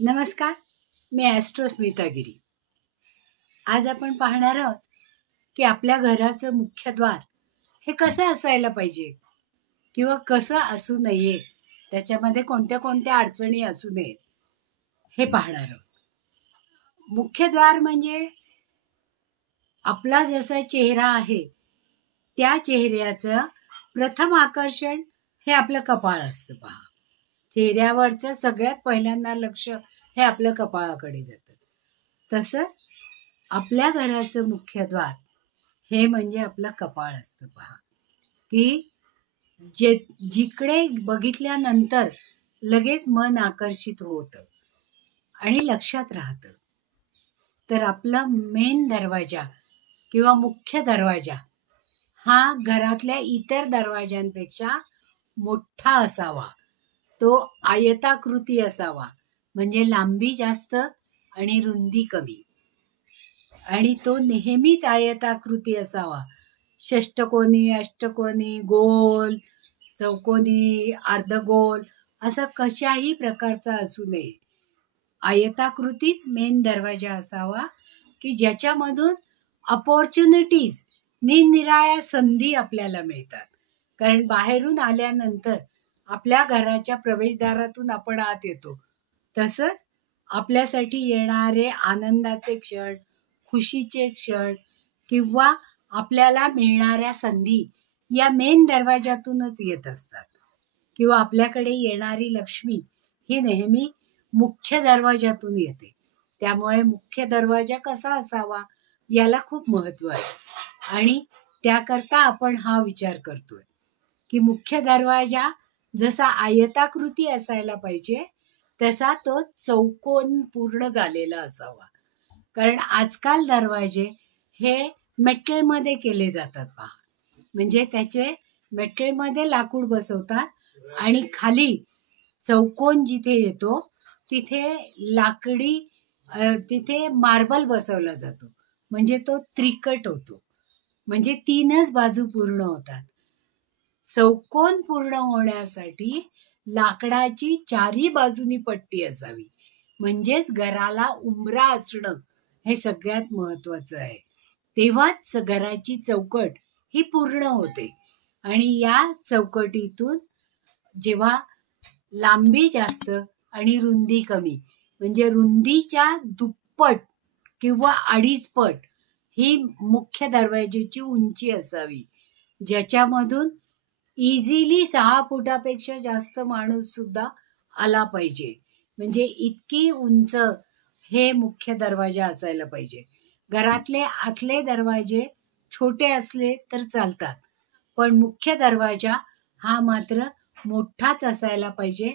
नमस्कार, मी ॲस्ट्रो स्मिता गिरी. आज आपण पाहणार आहोत की आपल्या घराचं मुख्यद्वार हे कसं असायला पाहिजे किंवा कसं असू नये, त्याच्यामध्ये कोणत्या कोणत्या अडचणी असू नयेत हे पाहणार आहोत. मुख्यद्वार म्हणजे आपला जसा चेहरा आहे त्या चेहऱ्याचं प्रथम आकर्षण हे आपलं कपाळ असतं. पहा, चेहऱ्यावरचं सगळ्यात पहिल्यांदा लक्ष हे आपल्या कपाळाकडे जातं. तसंच आपल्या घराचं मुख्यद्वार हे म्हणजे आपलं कपाळ असतं. पहा की जिकडे बघितल्यानंतर लगेच मन आकर्षित होतं आणि लक्षात राहतं. तर आपला मेन दरवाजा किंवा मुख्य दरवाजा हा घरातल्या इतर दरवाजांपेक्षा मोठा असावा. तो आयताकृती असावा, म्हणजे लांबी जास्त आणि रुंदी कमी. आणि तो नेहमीच आयताकृती असावा. षष्टकोनी, अष्टकोनी, गोल, चौकोनी, अर्धगोल असा कशाही प्रकारचा असू नये. आयताकृतीच मेन दरवाजा असावा की ज्याच्यामधून अपॉर्च्युनिटीज, निरनिराळ्या संधी आपल्याला मिळतात. कारण बाहेरून आल्यानंतर आपल्या घराच्या प्रवेशद्वारातून आपण आत येतो, तसंच आपल्यासाठी येणारे आनंदाचे क्षण, खुशीचे क्षण किंवा आपल्याला मिळणाऱ्या संधी या मेन दरवाजातूनच येत असतात. किंवा आपल्याकडे येणारी लक्ष्मी ही नेहमी मुख्य दरवाजातून येते. त्यामुळे मुख्य दरवाजा कसा असावा याला खूप महत्त्व आहे आणि त्याकरता आपण हा विचार करतोय की मुख्य दरवाजा जसा आयताकृती असायला पाहिजे तसा तो चौकोन पूर्ण झालेला असावा. कारण आजकाल दरवाजे हे मेटलमध्ये केले जातात. पहा, म्हणजे त्याचे मेटलमध्ये लाकूड बसवतात आणि खाली चौकोन जिथे येतो तिथे लाकडी तिथे मार्बल बसवला जातो, म्हणजे तो त्रिकट होतो, म्हणजे 3च बाजू पूर्ण होतात. चौकोन पूर्ण होण्यासाठी लाकडाची 4ही बाजूनी पट्टी असावी, म्हणजेच घराला उंबरा असणं हे सगळ्यात महत्वाचं आहे. तेव्हाच घराची चौकट ही पूर्ण होते. आणि या चौकटीतून जेव्हा लांबी जास्त आणि रुंदी कमी, म्हणजे रुंदीच्या दुप्पट किंवा 2.5 पट ही मुख्य दरवाजाची उंची असावी, ज्याच्यामधून इझिली 6 फुटापेक्षा जास्त माणूस सुद्धा आला पाहिजे. म्हणजे इतकी उंच हे मुख्य दरवाजा असायला पाहिजे. घरातले आतले दरवाजे छोटे असले तर चालतात, पण मुख्य दरवाजा हा मात्र मोठाच असायला पाहिजे.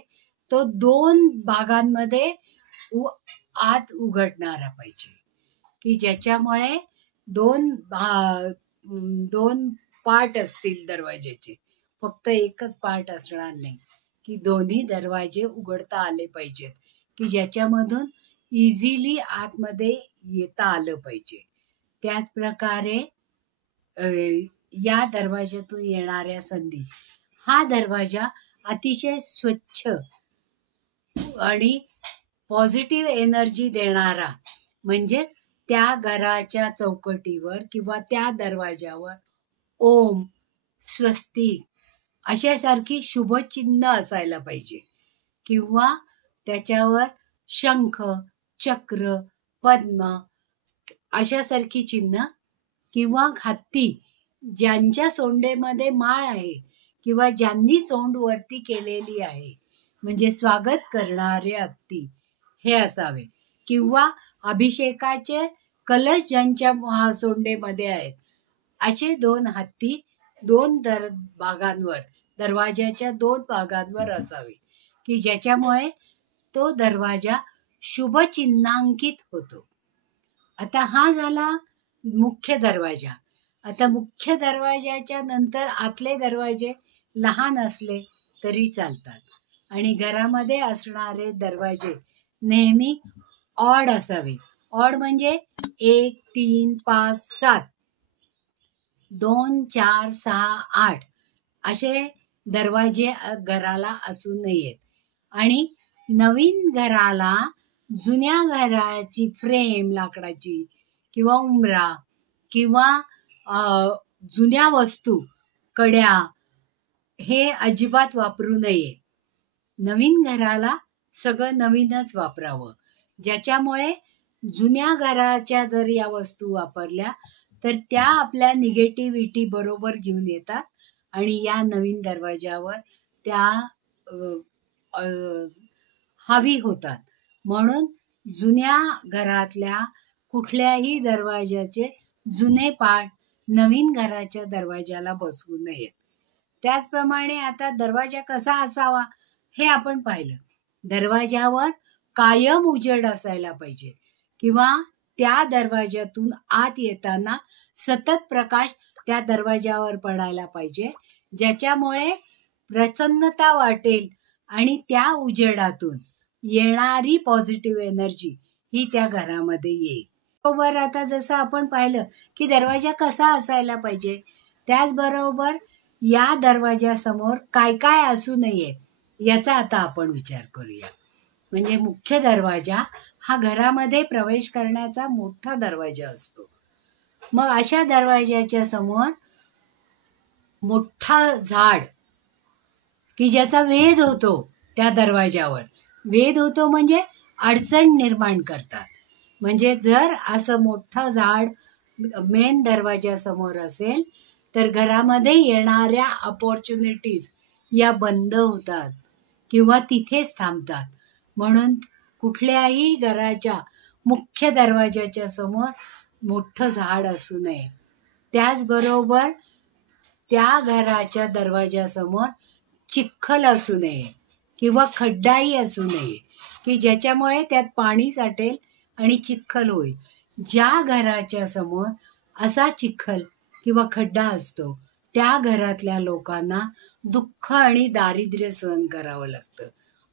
तो 2 भागांमध्ये आत उघडणारा पाहिजे की ज्याच्यामुळे दोन पार्ट असतील दरवाज्याचे, फक्त एकच पार्ट असणार नाही. की दोन्ही दरवाजे उघडता आले पाहिजेत की ज्याच्यामधून इझिली आतमध्ये येता आलं पाहिजे. त्याचप्रकारे या दरवाज्यातून येणाऱ्या संधी, हा दरवाजा अतिशय स्वच्छ आणि पॉझिटिव्ह एनर्जी देणारा, म्हणजेच त्या घराच्या चौकटीवर किंवा त्या दरवाजावर ओम, स्वस्तिक अशासारखी शुभचिन्ह असायला पाहिजे. किंवा त्याच्यावर शंख, चक्र, पद्म अशासारखी चिन्ह किंवा हत्ती, ज्यांच्या सोंडेमध्ये माळ आहे किंवा ज्यांनी सोंड वरती केलेली आहे, म्हणजे स्वागत करणारे हत्ती हे असावे. किंवा अभिषेकाचे कलश ज्यांच्या सोंडेमध्ये आहेत, असे 2 हत्ती 2 भागांवर, दरवाजाच्या 2 भागांवर असावे की ज्याच्यामुळे तो दरवाजा शुभचिन्हांकित होतो. आता हा झाला मुख्य दरवाजा. आता मुख्य दरवाजाच्या नंतर आतले दरवाजे लहान असले तरी चालतात आणि घरामध्ये असणारे दरवाजे नेहमी ऑड असावे. ऑड म्हणजे 1, 3, 5, 7, 2, 4, 6, 8 असे दरवाजे घराला असू नयेत. आणि नवीन घराला जुन्या घराची फ्रेम लाकडाची किंवा उंबरा किंवा जुन्या वस्तू, कड्या हे अजिबात वापरू नये. नवीन घराला सगळं नवीनच वापरावं, ज्याच्यामुळे जुन्या घराच्या जर या वस्तू वापरल्या तर त्या आपल्या निगेटिव्हिटी बरोबर घेऊन येतात आणि या नवीन दरवाजावर त्या हावी होतात. म्हणून जुन्या घरातल्या कुठल्याही दरवाजाचे जुने पार्ट नवीन घराच्या दरवाजाला बसवू नयेत. त्याचप्रमाणे आता दरवाजा कसा असावा हे आपण पाहिलं. दरवाजावर कायम उजेड असायला पाहिजे किंवा त्या दरवाजातून आत येताना सतत प्रकाश त्या दरवाजावर पडायला पाहिजे, ज्याच्यामुळे प्रसन्नता वाटेल आणि त्या उजेडातून येणारी पॉझिटिव्ह एनर्जी ही त्या घरामध्ये येईल. बरोबर आता जसं आपण पाहिलं की दरवाजा कसा असायला पाहिजे, त्याचबरोबर या दरवाजासमोर काय काय असू नये याचा आता आपण विचार करूया. म्हणजे मुख्य दरवाजा हा घरामध्ये प्रवेश करण्याचा मोठा दरवाजा असतो. मग अशा दरवाजाच्या समोर मोठा झाड की ज्याचा वेध होतो, त्या दरवाजावर वेध होतो म्हणजे अडचण निर्माण करतात. म्हणजे जर असं मोठं झाड मेन दरवाजासमोर असेल तर घरामध्ये येणाऱ्या अपॉर्च्युनिटीज या बंद होतात किंवा तिथेच थांबतात. म्हणून कुठल्याही घराच्या मुख्य दरवाजाच्या समोर मोठं झाड असू नये. त्याचबरोबर त्या घराच्या दरवाजासमोर चिखल असू नये किंवा खड्डाही असू नये की ज्याच्यामुळे त्यात पाणी साठेल आणि चिखल होईल. ज्या घराच्या समोर असा चिखल किंवा खड्डा असतो त्या घरातल्या लोकांना दुःख आणि दारिद्र्य सहन करावं लागतं.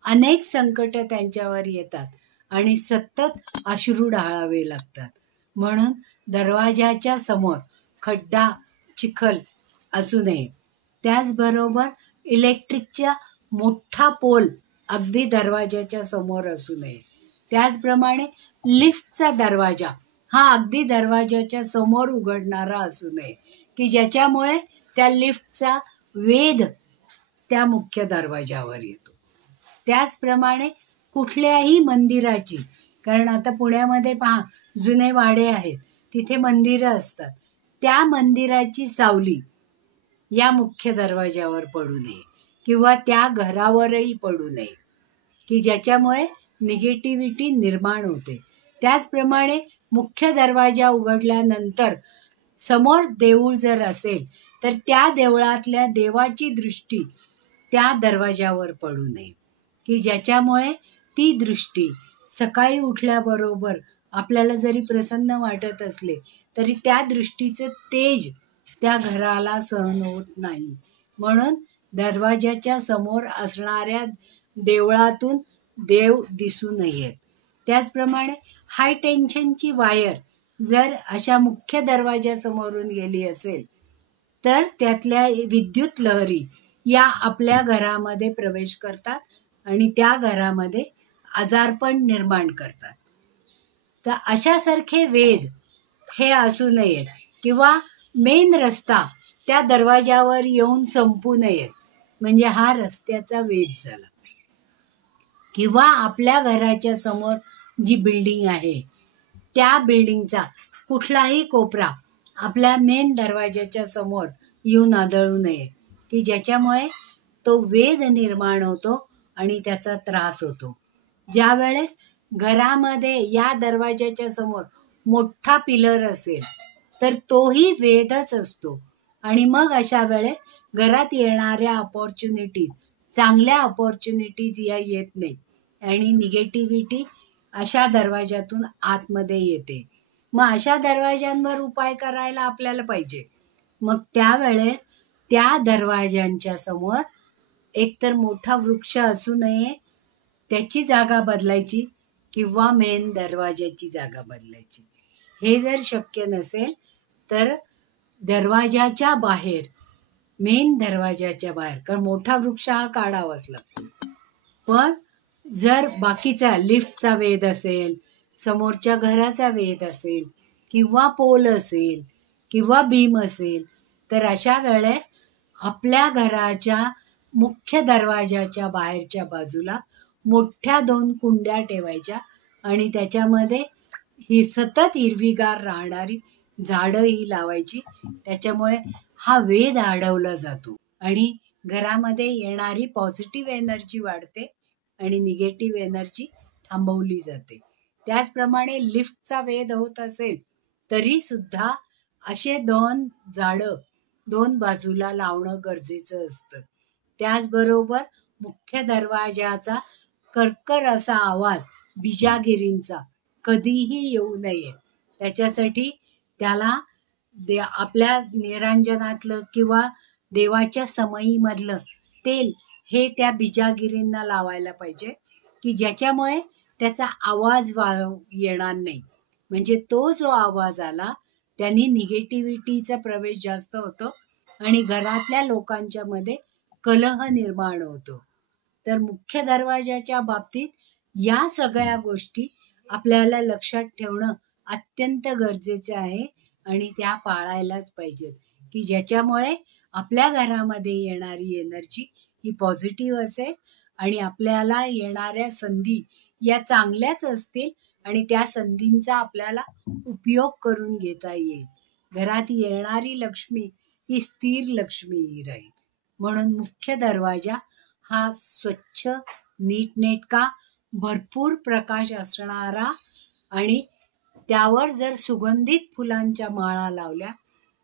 अनेक संकट त्यांच्यावर येतात आणि सतत अश्रू ढाळावे लागतात. म्हणून दरवाजाच्या समोर खड्डा, चिखल असू नये. त्याचबरोबर इलेक्ट्रिकचा मोठा पोल अगदी दरवाजाच्या समोर असू नये. त्याचप्रमाणे लिफ्टचा दरवाजा हा अगदी दरवाजाच्या समोर उघडणारा असू नये की ज्याच्यामुळे त्या लिफ्टचा वेध त्या मुख्य दरवाजावर येतो. त्याचप्रमाणे कुठल्याही मंदिराची, कारण आता पुण्यामध्ये पहा जुने वाडे आहेत, तिथे मंदिरं असतात, त्या मंदिराची सावली या मुख्य दरवाजावर पडू नये किंवा त्या घरावरही पडू नये की ज्याच्यामुळे निगेटिव्हिटी निर्माण होते. त्याचप्रमाणे मुख्य दरवाजा उघडल्यानंतर समोर देऊळ जर असेल तर त्या देवळातल्या देवाची दृष्टी त्या दरवाजावर पडू नये की ज्याच्यामुळे ती दृष्टी सकाळी उठल्याबरोबर आपल्याला जरी प्रसन्न वाटत असले तरी त्या दृष्टीचं तेज त्या घराला सहन होत नाही. म्हणून दरवाजाच्या समोर असणाऱ्या देवळातून देव दिसू नयेत. त्याचप्रमाणे हाय टेन्शनची वायर जर अशा मुख्य दरवाजासमोरून गेली असेल तर त्यातल्या विद्युत लहरी या आपल्या घरामध्ये प्रवेश करतात आणि त्या घरामध्ये आजारपण निर्माण करतात. तर अशासारखे वेध हे असू नयेत किंवा मेन रस्ता त्या दरवाजावर येऊन संपू नयेत. म्हणजे हा रस्त्याचा वेध झाला. किंवा आपल्या घराच्या समोर जी बिल्डिंग आहे त्या बिल्डिंगचा कुठलाही कोपरा आपल्या मेन दरवाजाच्या समोर येऊन आदळू नये की ज्याच्यामुळे तो वेध निर्माण होतो आणि त्याचा त्रास होतो. ज्या वेळेस घरामध्ये या दरवाजाच्या समोर मोठा पिलर असेल तर तोही वेधच असतो आणि मग अशा वेळेस घरात येणाऱ्या अपॉर्च्युनिटीज, चांगल्या अपॉर्च्युनिटीज या येत नाही आणि निगेटिव्हिटी अशा दरवाजातून आतमध्ये येते. मग अशा दरवाजांवर उपाय करायला आपल्याला पाहिजे. मग त्यावेळेस त्या दरवाजांच्या समोर एकतर मोठा वृक्ष असू नये, त्याची जागा बदलायची किंवा मेन दरवाजाची जागा बदलायची. हे जर शक्य नसेल तर दरवाजाच्या बाहेर, मेन दरवाजाच्या बाहेर, कारण मोठा वृक्ष हा काढावाच लागतो, पण जर बाकीचा लिफ्टचा वेध असेल, समोरच्या घराचा वेध असेल किंवा पोल असेल किंवा बीम असेल, तर अशा वेळेस आपल्या घराच्या मुख्य दरवाजाच्या बाहेरच्या बाजूला मोठ्या 2 कुंड्या ठेवायच्या आणि त्याच्यामध्ये ही सतत हिरवीगार राहणारी झाडं ही लावायची. त्याच्यामुळे हा वेध अडवला जातो आणि घरामध्ये येणारी पॉझिटिव्ह एनर्जी वाढते आणि निगेटिव्ह एनर्जी थांबवली जाते. त्याचप्रमाणे लिफ्टचा वेध होत असेल तरी सुद्धा असे 2 झाडं 2 बाजूला लावणं गरजेचं असतं. त्याचबरोबर मुख्य दरवाजाचा कर्कर असा आवाज बिजागिरींचा कधीही येऊ नये. त्याच्यासाठी त्याला आपल्या निरांजनातलं किंवा देवाच्या समईमधलं तेल हे त्या बिजागिरींना लावायला पाहिजे, की ज्याच्यामुळे त्याचा आवाज येणार नाही. म्हणजे तो जो आवाज आला त्यांनी निगेटिव्हिटीचा प्रवेश जास्त होतो आणि घरातल्या लोकांच्या मध्ये कलह निर्माण होतो. तर मुख्य दरवाजाच्या बाबतीत या सगळ्या गोष्टी आपल्याला लक्षात ठेवणं अत्यंत गरजेचं आहे आणि त्या पाळायलाच पाहिजेत, की ज्याच्यामुळे आपल्या घरामध्ये येणारी एनर्जी ही पॉझिटिव्ह असेल आणि आपल्याला येणाऱ्या संधी या चांगल्याच असतील आणि त्या संधींचा आपल्याला उपयोग करून घेता येईल. घरात येणारी लक्ष्मी ही स्थिर लक्ष्मी राहील. म्हणून मुख्य दरवाजा हा स्वच्छ, नीटनेटका, भरपूर प्रकाश असणारा आणि त्यावर जर सुगंधित फुलांच्या माळा लावल्या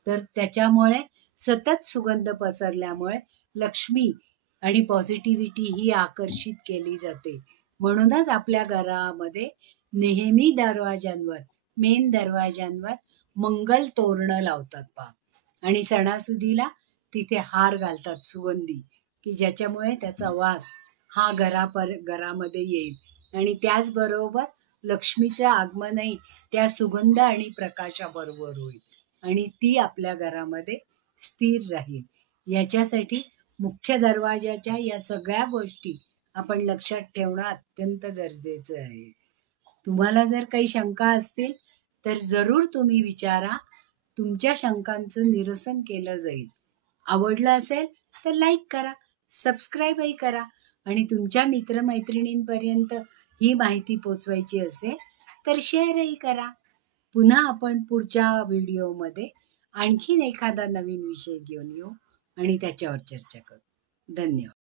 तर त्याच्यामुळे सतत सुगंध पसरल्यामुळे लक्ष्मी आणि पॉझिटिव्हिटी ही आकर्षित केली जाते. म्हणूनच आपल्या घरामध्ये नेहमी दरवाज्यांवर, मेन दरवाज्यांवर मंगल तोरणं लावतात पहा आणि सणासुदीला तिथे हार घालतात सुगंधी, की ज्याच्यामुळे त्याचा वास हा घरामध्ये येईल आणि त्याचबरोबर लक्ष्मीचं आगमनही त्या सुगंध आणि प्रकाशाबरोबर होईल आणि ती आपल्या घरामध्ये स्थिर राहील. याच्यासाठी मुख्य दरवाजाच्या या सगळ्या गोष्टी आपण लक्षात ठेवणं अत्यंत गरजेचं आहे. तुम्हाला जर काही शंका असतील तर जरूर तुम्ही विचारा. तुमच्या शंकांचं निरसन केलं जाईल. आवडलं असेल तर लाईक करा, सबस्क्राईबही करा आणि तुमच्या मित्रमैत्रिणींपर्यंत ही माहिती पोचवायची असेल तर शेअरही करा. पुन्हा आपण पुढच्या व्हिडिओमध्ये आणखीन एखादा नवीन विषय घेऊन येऊ आणि त्याच्यावर चर्चा करू. धन्यवाद.